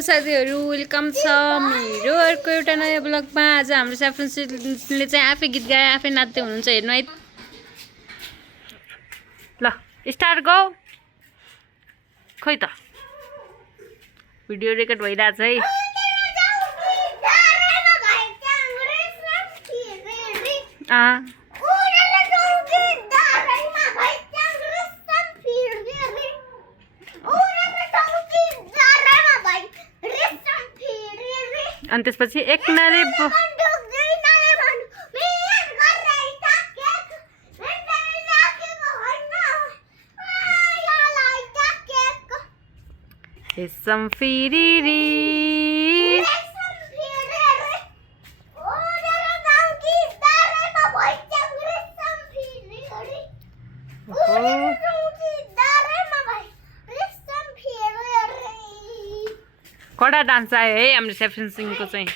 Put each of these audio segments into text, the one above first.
साथीहरु वेलकम छ मेरो अर्को एउटा नयाँ ब्लगमा। आज हाम्रो स्याफ्रोनले चाहिँ आफै गीत गाए आफै नाच्दै हुनुहुन्छ, हेर्नु है। ल स्टार्ट गो। खोइ त भिडियो रेकर्ड भइरहेछ है। अनि त्यसपछि एक नारे रेशम फिरिरी कडा डान्स आयो है हाम्रो स्याफ्रोन सिंहको चाहिँ।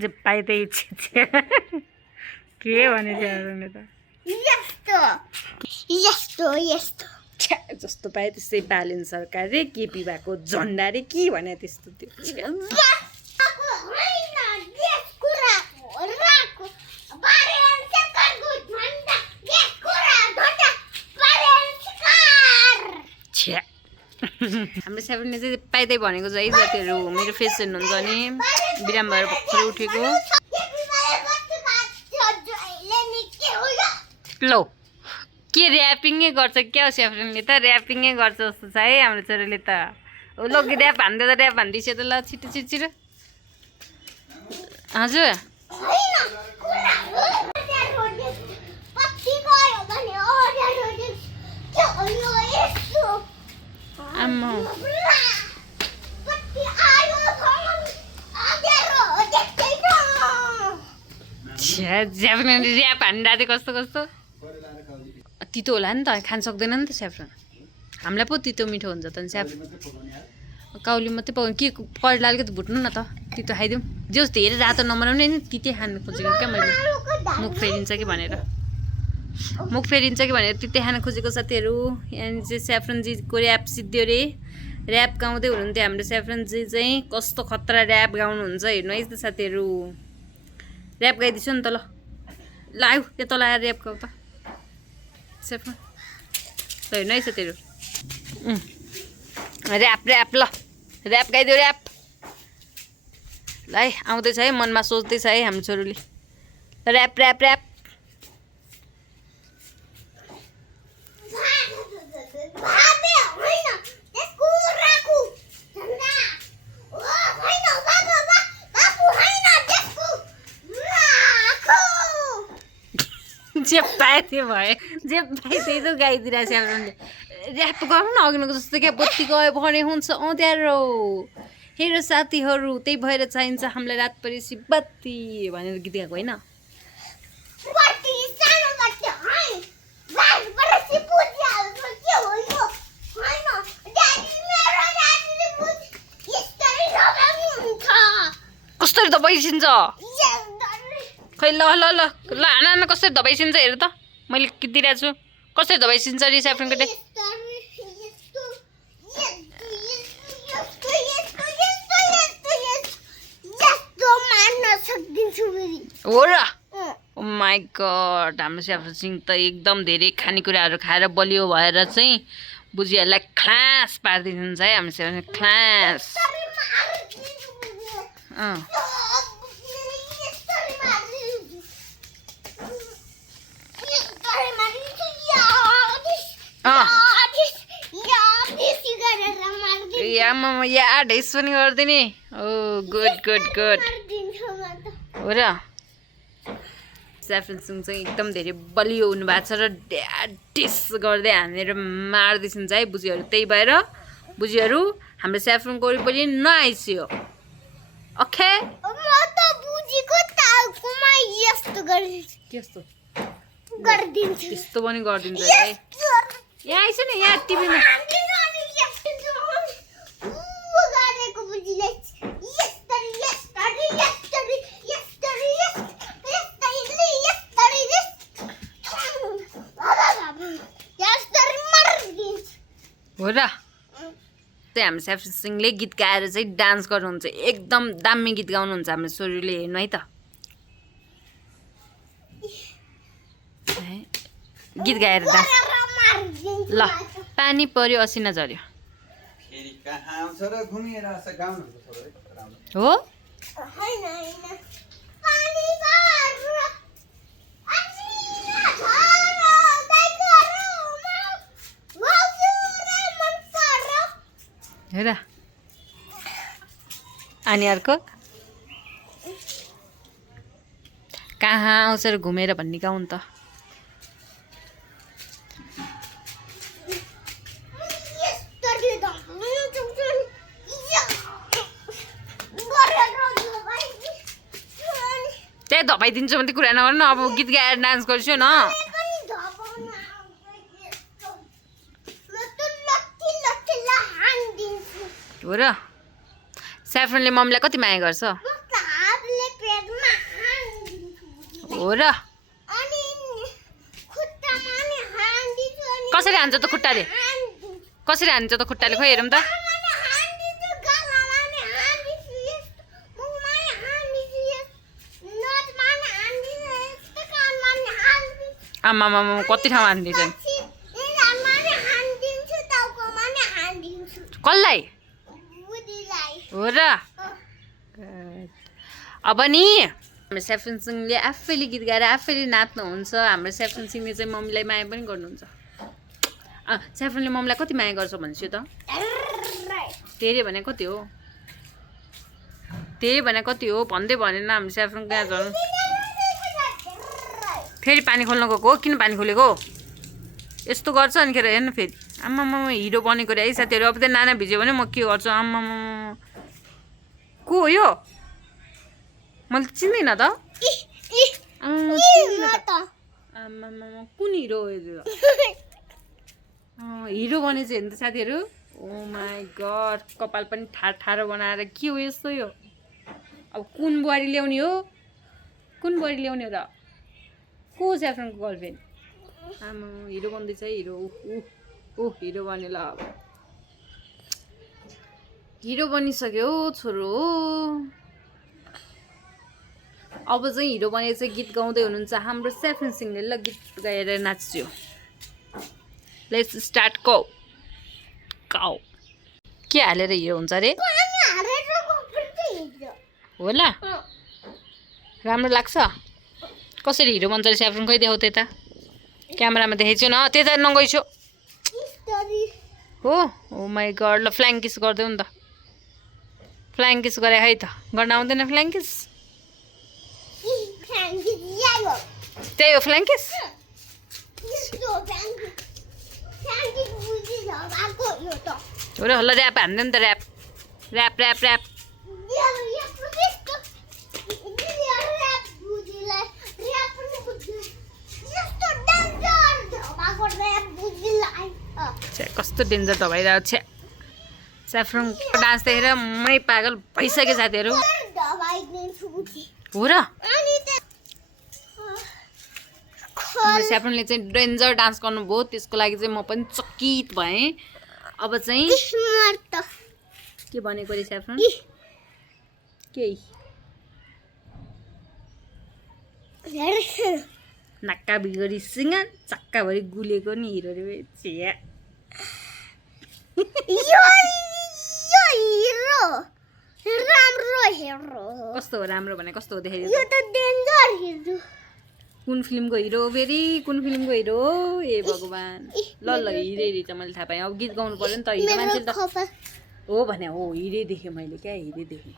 जे पाए त्यही के भने जस्तो पाए त्यस्तै बालिन सरकार रे केपी भएको झन्डा रे के भने त्यस्तो त्यो हाम्रो स्याफ्रोनले चाहिँ पाइदै भनेको चाहिँ जतिहरू मेरो फेस हेर्नुहुन्छ भने बिराम भएर भर्खरै उठेको। लो के ऱ्यापिङै गर्छ क्या स्याफ्रोनले त, ऱ्यापिङै गर्छ जस्तो छ है हाम्रो छोरीले त। लो ऱ्याप हान्दै त ऱ्याप हान्दैछ त। ल छिटो छिटो छिटो। हजुर आम्मा स्याफ्रोनले ऱ्याप हानिरहेको कस्तो कस्तो तितो होला नि त, खान सक्दैन नि त स्याफ्रोन। हामीलाई पो तितो मिठो हुन्छ त स्याफ्रोन। काउली मात्रै पाउनु के कर्लालको त भुट्नु न त, तितो खाइदिउँ। जे होस् धेरै रातो नबनाउने नि, तितै खानु खोजेको क्या मैले। मुख फेरिन्छ कि भनेर तितै खान खोजेको साथीहरू। यहाँनिर चाहिँ स्याफ्रोनजीको ऱ्याप सिद्धियो रे, ऱ्याप गाउँदै हुनुहुन्थ्यो हाम्रो स्याफ्रोनजी चाहिँ। कस्तो खतरा ऱ्याप गाउनुहुन्छ हेर्नु है त साथीहरू। ऱ्याप गाइदिन्छु नि त। ल ल आऊ यो तल आएर ऱ्याप गाउ त स्याफ्रोन। ल हेर्नु है साथीहरू, ऱ्याप ऱ्याप ल ऱ्याप गाइदियो ऱ्याप। ल है आउँदैछ है, मनमा सोच्दैछ है हाम्रो छोरीले। Rap rap rap. जे पाए त्यो भयो, जे पाए त्यही त गाइदिरहेको स्याफ्रोनले। ऱ्याप गर्नु न अघिको जस्तो क्या, बत्ती गयो भने हुन्छ अँध्यारो। हेर साथीहरू त्यही भएर चाहिन्छ हामीलाई रात परेपछि बत्ती भनेर गीत गाएको होइन। कसरी दबाइसिन्छ खै। ल ल ल ल आना कसरी दबाइसिन्छ हेर त, मैले गीत दिइरहेको छु। कसरी दबाइसिन्छ रे स्याफ्रोनको डे। हो र ओ माई गड, हाम्रो स्याफ्रोन सिंह त एकदम धेरै खानेकुराहरू खाएर बलियो भएर चाहिँ बुझिहरूलाई क्लास पारिदिनुहुन्छ है हाम्रो स्याफ्रोन, क्लास। या ढेस पनि गरिदिने। ओ गुड गुड गुड हो र। स्याफ्रोन सिंह चाहिँ एकदम धेरै बलियो हुनुभएको छ र ड्याडिस गर्दै हानेर मार्दैछन् है बुझीहरू। त्यही भएर बुझीहरू हाम्रो स्याफ्रोनको वरिपरि नआइसियो। ओके त्यस्तो पनि गरिदिन्छ है। यहाँ आइस नि, यहाँ टिभीमा हो र चाहिँ हाम्रो स्याफ्रन सिंहले गीत गाएर चाहिँ डान्स गर्नुहुन्छ एकदम दामी गीत गाउनुहुन्छ हाम्रो छोरीले हेर्नु है त गीत गाएर डान्स ल पानी पर्यो असिना झर्यो हो हेर अनि अर्को कहाँ आउँछ र घुमेर भन्ने गाउँ त त्यही धपाइदिन्छु मात्रै कुरा नगर्नु अब गीत गाएर डान्स गर्छु न हो र स्याफ्रनले मम्मीलाई कति माया गर्छ हो र कसरी हान्छ त खुट्टाले कसरी हान्छ त खुट्टाले खोइ हेरौँ त आमा कति ठाउँ हानिदिन्छ कसलाई हो र अब नि हाम्रो स्याफ्रन सिंहले आफैले गीत गाएर आफैले नाच्नुहुन्छ हाम्रो स्याफ्रन सिंहले चाहिँ मम्मीलाई माया पनि गर्नुहुन्छ स्याफ्रनले मम्मीलाई कति माया गर्छ भन्छु त धेरै भने कति हो धेरै भने कति हो भन्दै भनेन हाम्रो स्याफ्रन कहाँ झन् फेरि पानी खोल्न गएको हो किन पानी खोलेको यस्तो गर्छ अनिखेर हेर्नु फेरि आम्मामा हिरो बनेको रे है साथीहरू अब त नाना भिज्यो भने म के गर्छु आम्मामा को हो यो मैले चिन्दिनँ त आम्मामा कुन हिरो हो यो हिरो बने चाहिँ हेर्नु त साथीहरू ओ माई गड कपाल पनि ठाडो बनाएर के हो यस्तो यो अब कुन बुहारी ल्याउने हो कुन बुहारी ल्याउने हो र को स्याफ्रनको गर्लफ्रेन्ड आमा हिरो बन्दैछ है हिरो ऊ हिरो बन्यो ल अब हिरो बनिसक्यो छोरो अब चाहिँ हिरो बनेर चाहिँ गीत गाउँदै हुनुहुन्छ हाम्रो स्याफ्रन सिंहले ल गीत गाएर नाच्यो लेट्स स्टार्ट काउ के हालेर हिरो हुन्छ अरे होला राम्रो लाग्छ कसरी हिरो बन्छ अरे स्याफ्रन खै देखाउ त्यता क्यामेरामा देखाइछु न त्यता नगइछु हो ओ माई गड ल फ्ल्याङ किस गरिदेऊ नि त फ्ल्याङ किस गरे है त गर्न आउँदैन फ्ल्याङ किस त्यही हो फ्ल्याङ किस हो र ल ऱ्याप हान्दै नि त ऱ्याप ऱ्याप ऱ्याप ऱ्याप कस्तो डेन्जर दबाइरहेको छ स्याफ्रनको डान्स देखेर मै पागल भइसक्यो साथीहरू हो र स्याफ्रनले चाहिँ डेन्जर डान्स गर्नुभयो त्यसको लागि चाहिँ म पनि चकित भएँ अब चाहिँ के भनेको रे स्याफ्रन केही नाक्का बिगरीसँग चक्काभरि गुलेको नि हिरो रे छिया कस्तो हो राम्रो भने कस्तो हो देखेको कुन फिल्मको हिरो फेरि कुन फिल्मको हिरो ए भगवान् ल हिरे हिरे चाहिँ मैले थाहा पाएँ अब गीत गाउनु पर्यो नि त हिरो मान्छे त हो भने हो हिरे देखेँ मैले क्या हिरे देखेँ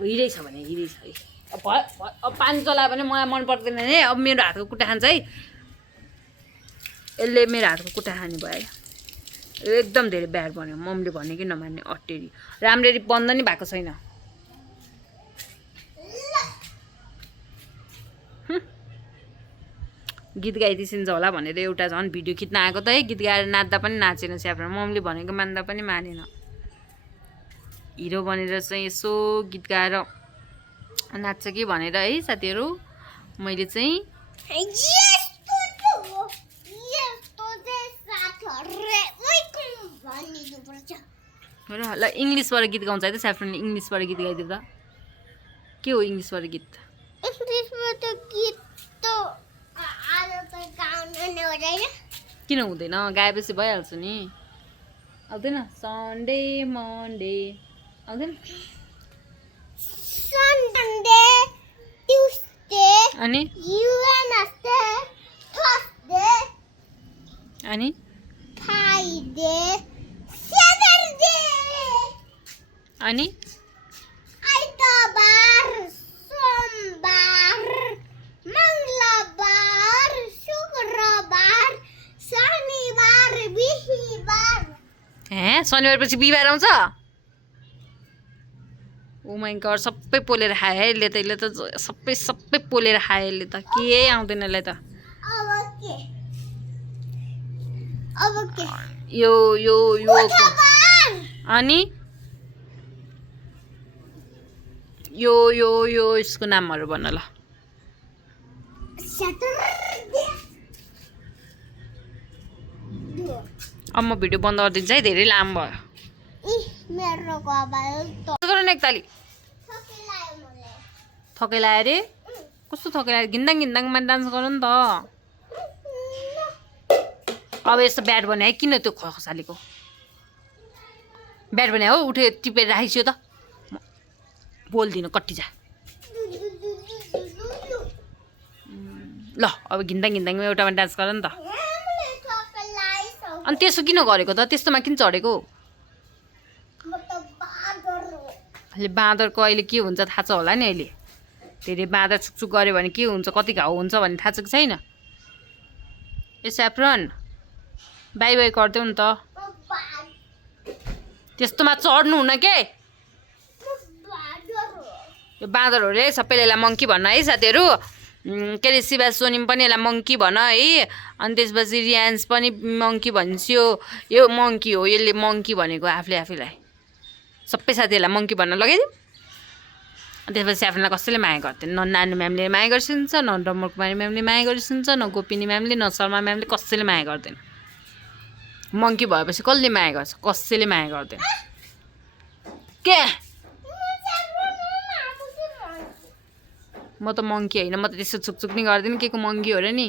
हिरै छ भने हिरै छ है अब पानी चलायो भने मलाई मन पर्दैन नि अब मेरो हातको कुट्टा खान्छ है यसले मेरो हातको कुट्टा खाने भयो एकदम धेरै ब्याड बन्यो मम्मीले भने कि नमान्ने अटेरी राम्ररी बन्द नि भएको छैन गीत गाइदिन्छ होला भनेर एउटा झन् भिडियो खिच्न आएको त है गीत गाएर नाच्दा पनि नाचेन स्याफ्रन मम्मीले भनेको मान्दा पनि मानेन हिरो बनेर चाहिँ यसो गीत गाएर नाच्छ कि भनेर है साथीहरू मैले चाहिँ र ल इङ्ग्लिसबाट गीत गाउँछ है त स्याफ्रनले इङ्ग्लिसबाट गीत गाइदियो त के हो इङ्ग्लिसबाट गीत इङ्ग्लिसबाट गीत त आज त गाउनु नै हुँदैन किन हुँदैन गाएपछि भइहाल्छ नि आउँदैन सन्डे मन्डे आउँदैन सन्डे ट्युसडे अनि वेडनेसडे थर्सडे अनि फ्राइडे स्याटरडे अनि आइतबार सोमबार मङ्गलबार शुक्रबार शनिबार बिहीबार शनिबार पछि बिहिबार आउँछ ओ माइ गड सबै पोलेर खायो है यसले त सबै पोलेर खायो यसले त के आउँदैन यसलाई त अब के यो यो यो अनि यो यो यो यसको नामहरू भन ल अब म भिडियो बन्द गरिदिन्छु है धेरै लामो भयो गर न एकताली थकै लाग्यो अरे कस्तो थकै लाग्यो घिन्दाङ घिन्दाङमा डान्स गर नि त अब यस्तो ब्याट बनायो किन त्यो खसालेको ब्याट बनायो हो उठे टिपेर राखिसक्यो त बोल्दिनँ कट्टी जा ल अब घिन्दाङ घिन्दाङमा एउटामा डान्स गर नि त अनि त्यसो किन गरेको त त्यस्तोमा किन चढेको अहिले बाँदरको अहिले के हुन्छ थाहा छ होला नि अहिले धेरै बाँदर छुकछुक गऱ्यो भने के हुन्छ कति घाउ हुन्छ भन्ने थाहा छ कि छैन ए स्याफ्रन बाई बाई गरिदेऊ नि त त्यस्तोमा चढ्नु हुन के यो बाँदर हो रे सबैले यसलाई मङ्की भन्न है साथीहरू के अरे शिवा सोनिम पनि यसलाई मङ्की भन है अनि त्यसपछि रियान्स पनि मङ्की भन्छयो यो मङ्की हो यसले मङ्की भनेको आफैलाई सबै साथीहरूलाई मङ्की भन्न लगाइदिउँ अनि त्यसपछि स्याफ्रनलाई कसैले माया गर्दैन न नानु म्यामले माया गरिदिन्छ न डम्बरकुमारी म्यामले माया गरिदिन्छ न गोपिनी म्यामले न शर्मा म्यामले कसैले माया गर्दैन मङ्की भएपछि कसले माया गर्छ कसैले माया गर्दैन के म त मङ्की होइन म त त्यस्तो छुकछुक नि गर्दिनँ के को मङ्की हो र नि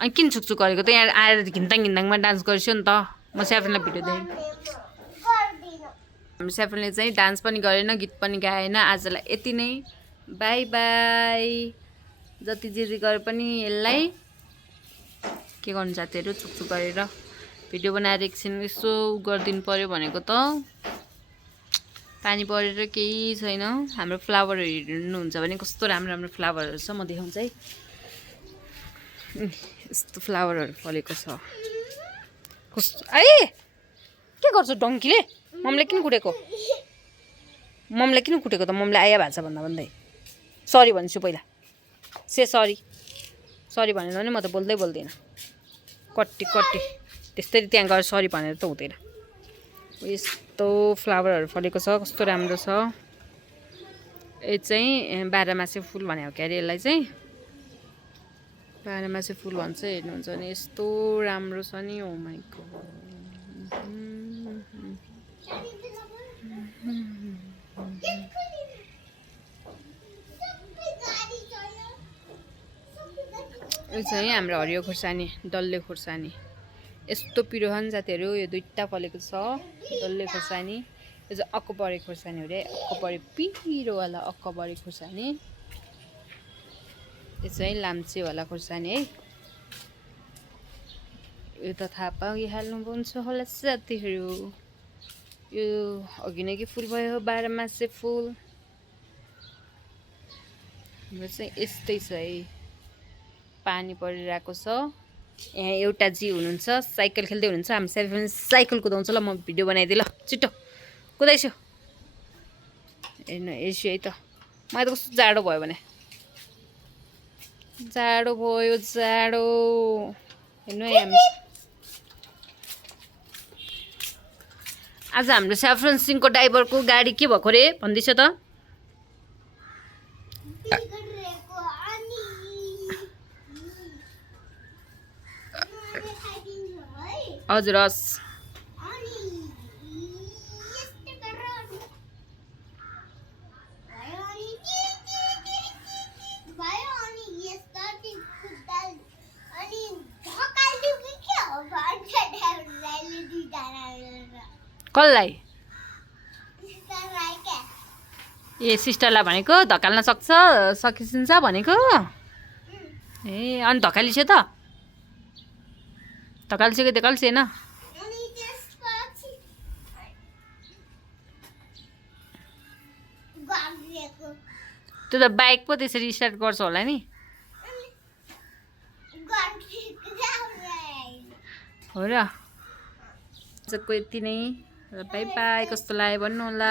अनि किन छुकछुक गरेको त यहाँ आएर घिन्दाङ घिन्दाङमा डान्स गरिसक्यो नि त म स्याफ्रनलाई भिडियो देखेँ हामी स्याफ्रनले चाहिँ डान्स पनि गरेन गीत पनि गाएन आजलाई यति नै बाई बाई जति जे गरे पनि यसलाई के गर्नु साथीहरू छुकछुक गरेर भिडियो बनाएर एकछिन यसो गरिदिनु पऱ्यो भनेको त पानी परेर केही छैन हाम्रो फ्लावरहरू हेर्नुहुन्छ भने कस्तो राम्रो राम्रो फ्लावरहरू छ म देखाउँछु है यस्तो फ्लावरहरू फलेको छ कस्तो ए के गर्छ डङ्कीले मम्मीले किन कुटेको त मम्मीले आया भएको छ भन्दै सरी भन्छु पहिला सरी भनेन भने म त बोल्दिनँ कट्टी त्यस्तै त्यहाँ गएर सरी भनेर त हुँदैन यस्तो फ्लावरहरू फलेको छ कस्तो राम्रो छ यो चाहिँ 12 मासे फुल भने हो क्या अरे यसलाई चाहिँ 12 मासे फुल भन्छ हेर्नुहुन्छ भने यस्तो राम्रो छ नि ओ माइ गॉड यो चाहिँ हाम्रो हरियो खोर्सानी डल्ले खोर्सानी यस्तो पिरो छ नि साथीहरू यो दुईटा फलेको छ डल्ले खोर्सानी यो चाहिँ अक्कबरे खोर्सानी हो रे अक्कबरे पिरोवाला अक्कबरे खोर्सानी यो चाहिँ लाम्चेवाला खोर्सानी है यो त थाहा पाइहाल्नुहुन्छ होला साथीहरू यो अघि नै के फुल भयो 12 मासे फुल हाम्रो चाहिँ यस्तै छ है पानी परिरहेको छ यहाँ एउटा जी हुनुहुन्छ साइकल खेल्दै हुनुहुन्छ हामी साइकल कुदाउँछ ल म भिडियो बनाइदिएँ ल छिटो कुदाइछु हेर्नु यसो है त मलाई त कस्तो जाडो भयो भने जाडो हेर्नु है हामी आज हाम्रो स्याफ्रन सिंहको ड्राइभरको गाडी के भएको रे भन्दैछ त हजुर हस् कसलाई सिस्टरलाई के ए सिस्टरलाई भनेको धकाल्न सकिन्छ भनेको ए अनि धकालिसो त धकालिसक्यो त्यो कल्सिएन अनि त्यसपछि गाडिएको त्यो त बाइक पो त्यसरी स्टार्ट गर्छ होला नि हो र आजको यति नै बाई बाई कस्तो लाग्यो भन्नु होला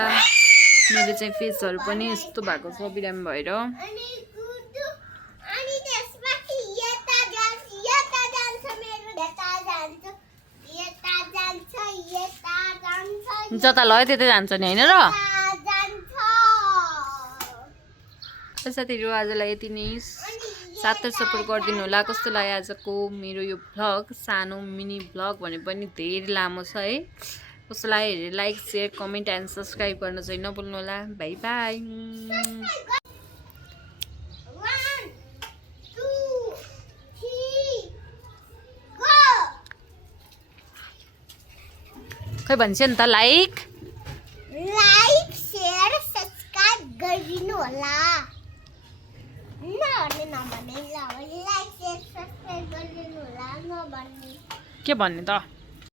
मेरो चाहिँ फेसहरू पनि यस्तो भएको छ बिरामी भएर जता लग्यो त्यतै जान्छ नि होइन र साथीहरू आजलाई यति नै साथै सपोर्ट गरिदिनु होला कस्तो लाग्यो आजको मेरो यो भ्लग सानो मिनी भ्लग भने पनि धेरै लामो छ है कस्तो लाग्यो हेरेर like share comment and subscribe गर्न चाहिँ नभुल्नु होला बाई बाई खै भन्छ नि त लाइक सेयर सब्सक्राइब गरिदिनु होला नभन्ने लाइक सेयर सब्सक्राइब गरिदिनु होला नभन्ने के भन्ने त